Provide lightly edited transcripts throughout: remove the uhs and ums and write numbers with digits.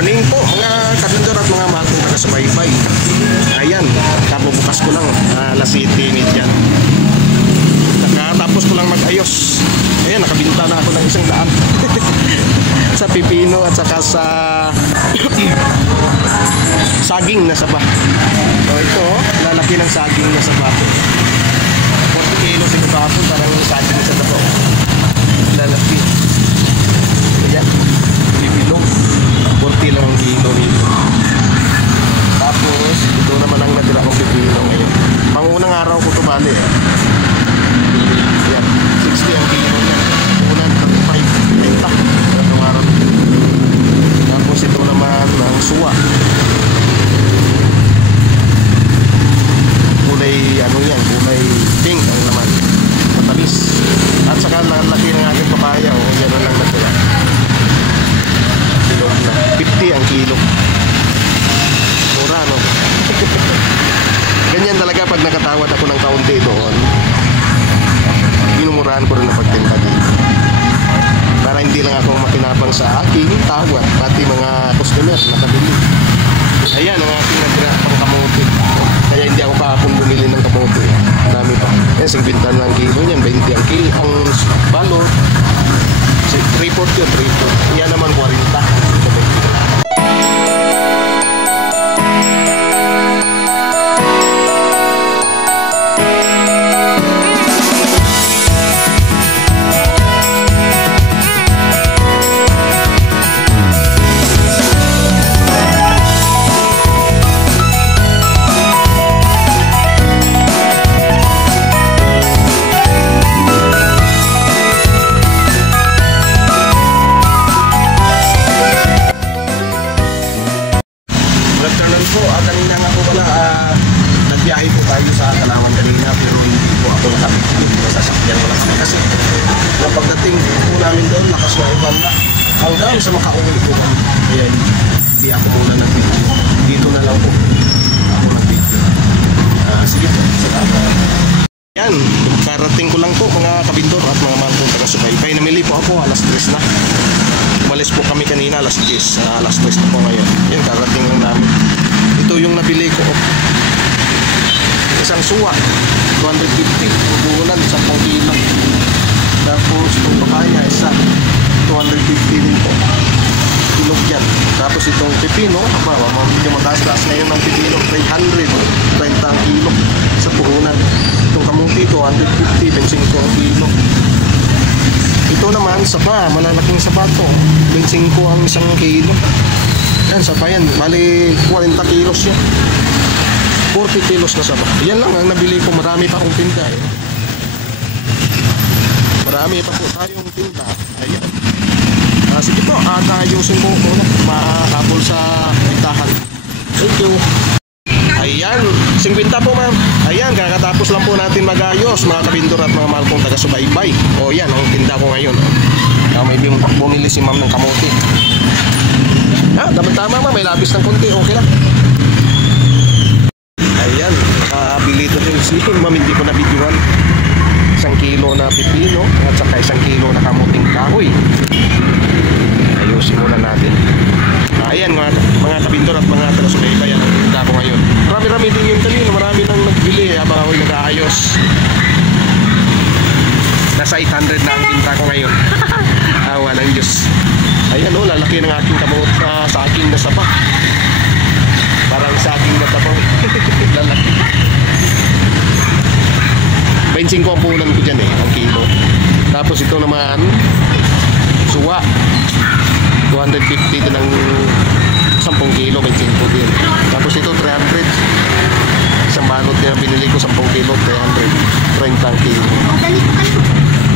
morning po mga kabindor at mga mahal kong taga-subaybay. Ayan, kabubukas ko lang alas 7:30. Nakatapos ko lang mag-ayos. Ayan, nakabinta na ako ng 100 sa pipino at saka sa saging na saba. So ito, lalaki ng saging na saba. 40 kilo siguro ako, parang saging na saba. Lalaki. Ayan, pipino. 40 lang ang kilo nito. Tapos, ito naman ang natira kong pipino ngayon. Pangunang araw ko ito bali. Ayan, 60 ang kilo niya. Unang 35, 30. Itong araw. Tapos ito naman ang suwa. Kulay, ano yan, kulay pink ang naman. Matamis. At saka laki ng aking papaya. O, yan lang natira. 50 ang kilo. Mura, no? Ganyan talaga pag nakatawad ako ng kaunti doon. Minumurahan ko rin ang pagtinda dito. Para hindi lang ako makinabang sa aking tawad, pati mga customer nakabili. Ayan ang aking natira pang kamote. Kaya hindi ako kahapon bumili ng kamote. Dami pa. Yan, 50 na ang kilo niyan, 20 ang kilo. Ang balot, 340 yun, 340. Yan naman 40. Hanggang sa makauwi ko kami. Kaya hindi ako muna nag-video. Dito na lang po ako nag-video. Sige po, salamat. Yan, karating ko lang po mga kabindor at mga mahal kong taga-subaybay. Namili po ako, alas 3 na. Umalis po kami kanina, alas 10. Alas 3 na po ngayon. Yan, karating lang namin. Ito yung nabili ko. Isang suwa, 250. Bubulan, 10 kilo. Tapos itong papaya, isa 250 din po. Kilog yan. Tapos itong pipino, medyo mataas-taas na yun ng pipino, 300, 30 ang kilo sa puhunan. Itong kamuti, 250, 25 ang kilo. Ito naman, saba, malalaking saba to, 25 ang 1 kilo. Yan, saba yan, bali 40 kilos yan. 40 kilos na saba. Yan lang ang nabili ko, marami pa akong tinda eh. Marami pa po tayong tinda. Ayan. Sige po, ayusin ko na mahabol sa tindahan. Thank you. Ayan, 50 po ma'am. Ayan, kakatapos lang po natin mag-ayos mga kabindor at mga mahal kong taga-subaybay. O yan, ang tinda ko ngayon. May bumili si ma'am ng kamote. Tama ma'am, may labis ng konti, okay lang. Ayan, nakabili ito rin si ma'am, hindi ko na-videoan. 1 kilo na pipino at saka 1 kilo na kamuting kahoy. Ayusin muna natin. Ayan mga kabindor at mga taga-subaybay, ang tinda ko ngayon. Marami-rami din yung kanina, marami nang nagbili habang ako'y nag-aayos. Nasa 800 na ang tinda ko ngayon. Awa ng Diyos. Ayan o, lalaki ng aking saging na saba. Parang saging na tabaw. Lalaki. 25 ang punan ko dyan ang kilo. Tapos ito naman suwa 250 din ang 10 kilo, 25 din. Tapos ito 300, isang balot din ang binili ko, 10 kilo, 300, 30 ang kilo.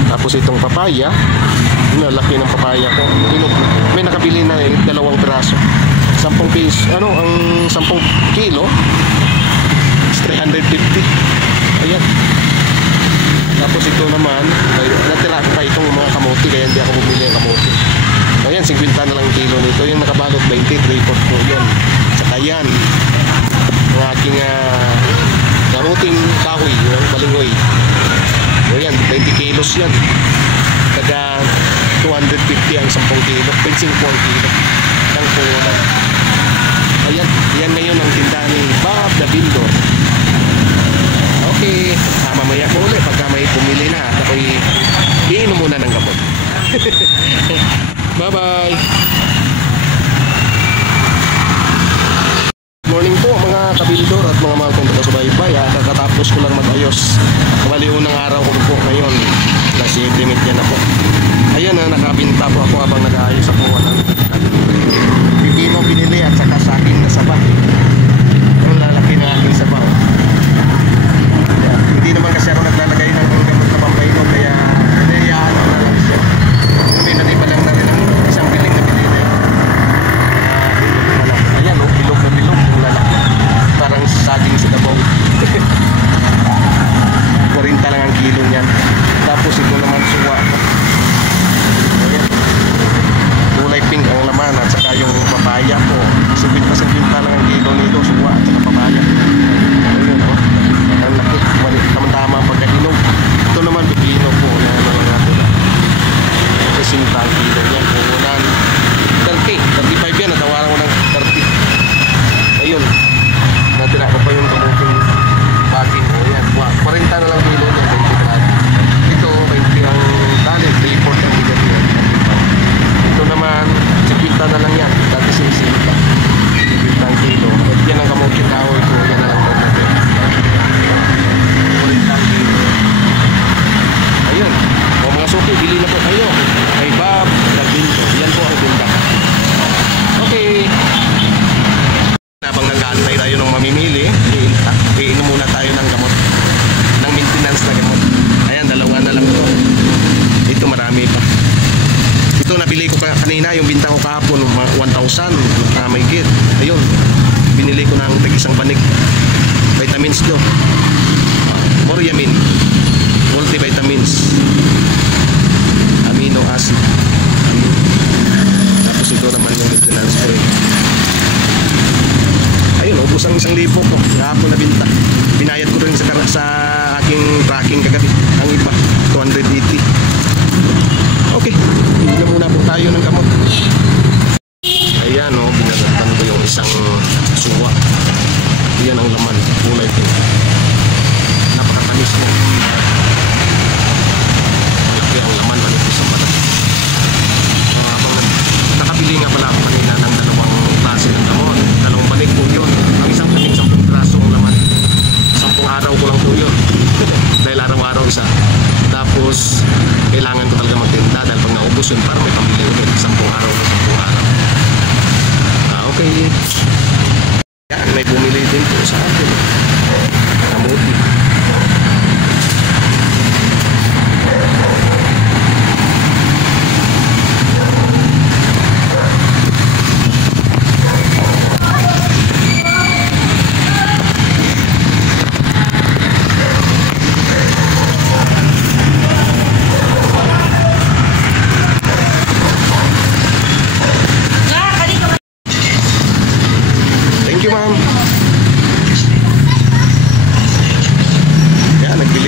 Tapos itong papaya, laki ng papaya ko, may nakabili na 2 piraso, 10 piso, ang 10 kilo 350. Ayan. Tapos ito naman, natira ko pa itong mga kamote, kaya hindi ako bumili ng kamote. Ayan, 50 na lang kilo nito. Yung nakabalot, 20, 3/4 po yun. Saka yan, ang aking kamuting kahoy, yung balingoy. Ayan, 20 kilos yan. Taga 250 ang 10 kilo, 25 ang kilo ng ng puhunan. Ayan, yan ngayon ang tindahan ni Bob the Builder. Okay, mamaya ko ulit pagka may pumili na at ako'y iinom muna ng gamot. Bye-bye! Morning po mga kabildor at mga kong taga-subaybay. Kakatapos ko lang mag-ayos. Kamali unang araw ko po ngayon. Kasi limit yan na po. Ayan na, nakabinta po ako habang nag-aayos ako. Pipino pinili at saka sa akin na sabaw. Yung lalaki na aking sabaw. Hindi naman kasi ako naglalagay ng gamot na pampainom. Kaya hinayaan ko na lang siya. Pinali pa lang na rin ang isang piling na pinili. Ayan o, bilog na bilog yung lalaki. Parang saging sa dabaw. 40 lang ang kilo niyan. Tapos ito naman suwa. Ayan. Kulay pink ang laman at saka yung papaya po. 70 lang ang kilo nito, suwa at saka papaya. Ayun o. Ang laki. Tama-tama ang pagkainom. Ito naman pipino po na natin. Kasi 60 ang kilo niyan. Punan. 35 yan. Natawaran ko ng 30. Ayun. Natira ko pa yung kamuting baging. Ayan. 40 na lang kilo niya. 20 grado. Ito, 20 ang dali. 3-4 ang bigat niya. Ito naman, 50 na lang yan. Dati 60. 50 ang kilo. At yan ang kamuting kahoy ko. Yan na lang natin. 40 ang kilo. Ayun. O mga suki, bili na po kayo. Kay Bob the Builder. Yan po ang tinda. Okay. Habang nag-aantay tayo ng mamimili, iinom muna tayo ng gamot. Ng maintenance na gamot. Ayan, dalawa na lang ito. Ito marami pa. Ito nabili ko kanina, yung binta ko kahapon, 1,000. May git. Ayun. Binili ko ng tag-isang banig. Vitamins do. Moriamin. Multivitamins. Amino acid. Tapos ito naman yung maintenance ko. Ayun, ubos ang 1,000 ko. Kahapon na binta. Binayad ko rin sa aking tracking kagabi. Ang iba, 280. Okay, hindi na muna po tayo ng gamot. Ayan o, binagatan ko yung isang suwa. Ayan ang laman, kulay pink. Napakatamis mo. Malaki ang laman, manipis ang balat. Nakabili nga pala ako kanina ng dalawang klase ng gamot. Dalawang balik po yun. Ang isang balik, 10 praso ang laman. 10 araw ko lang po yun. Dahil araw-araw isa. Tapos, kailangan ko talaga magtinda dahil pag naubos yun, parang may pambili ulit. 10 araw na 10 araw. Okay. Yan, may bumili din po sa akin. Kamuti.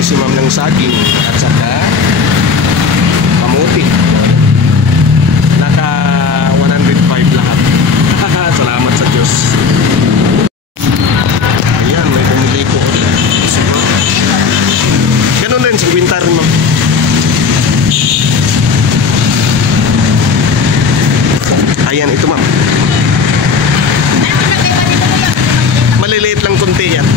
Si ma'am ng saging at saka kamuti. Naka 105 lahat. Salamat sa Diyos. Ayan, may bumili ko. Ganun din sa winter, ma'am. Ayan, ito ma'am. Maliliit lang kunti yan.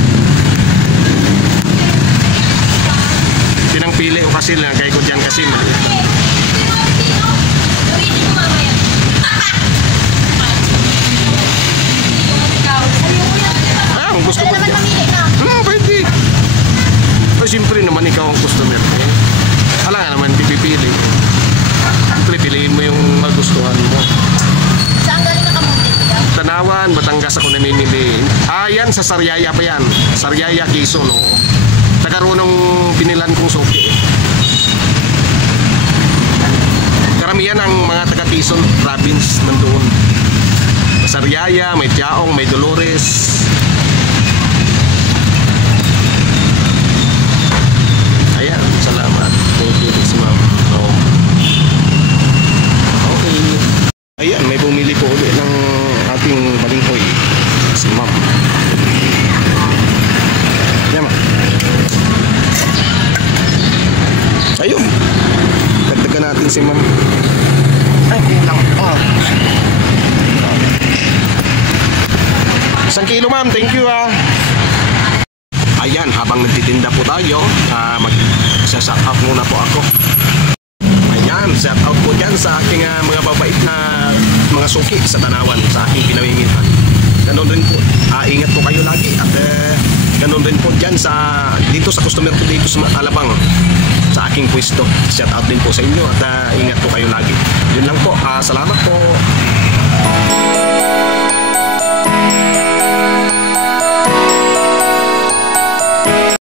Pinangpili ko kasi lang kaya ko dyan kasi maliit lang. Kung gusto mo dyan. Pwede. Siyempre naman ikaw ang customer. Wala nga naman pipipili. Siyempre piliin mo yung magustuhan mo. Saan galing na kamuti? Tanawan, Batangas ako namimili. Yan sa Sariaya pa yan. Sariaya, Quezon. Nagkaroon ng binilan kong suki. Karamihan ang mga taga Quezon province nandoon. Sariaya, may Tiaong, may Dolores. Ayan, salamat. Thank you, ma'am. Okay. Ayan, may bumili ko ulit ng Isang kilo ma'am, thank you ah. Ayan, habang nagtitinda po tayo, mag-shout out muna po ako. Ayan, shout out po dyan sa aking mga babait na mga suki sa Tanawan, sa aking pinamimitan. Ganon rin po, ingat po kayo lagi. At ganon rin po dyan dito sa customer ko dito sa Alabang, sa aking pwesto. Shout out din po sa inyo at ingat po kayo lagi. Yun lang po, salamat po.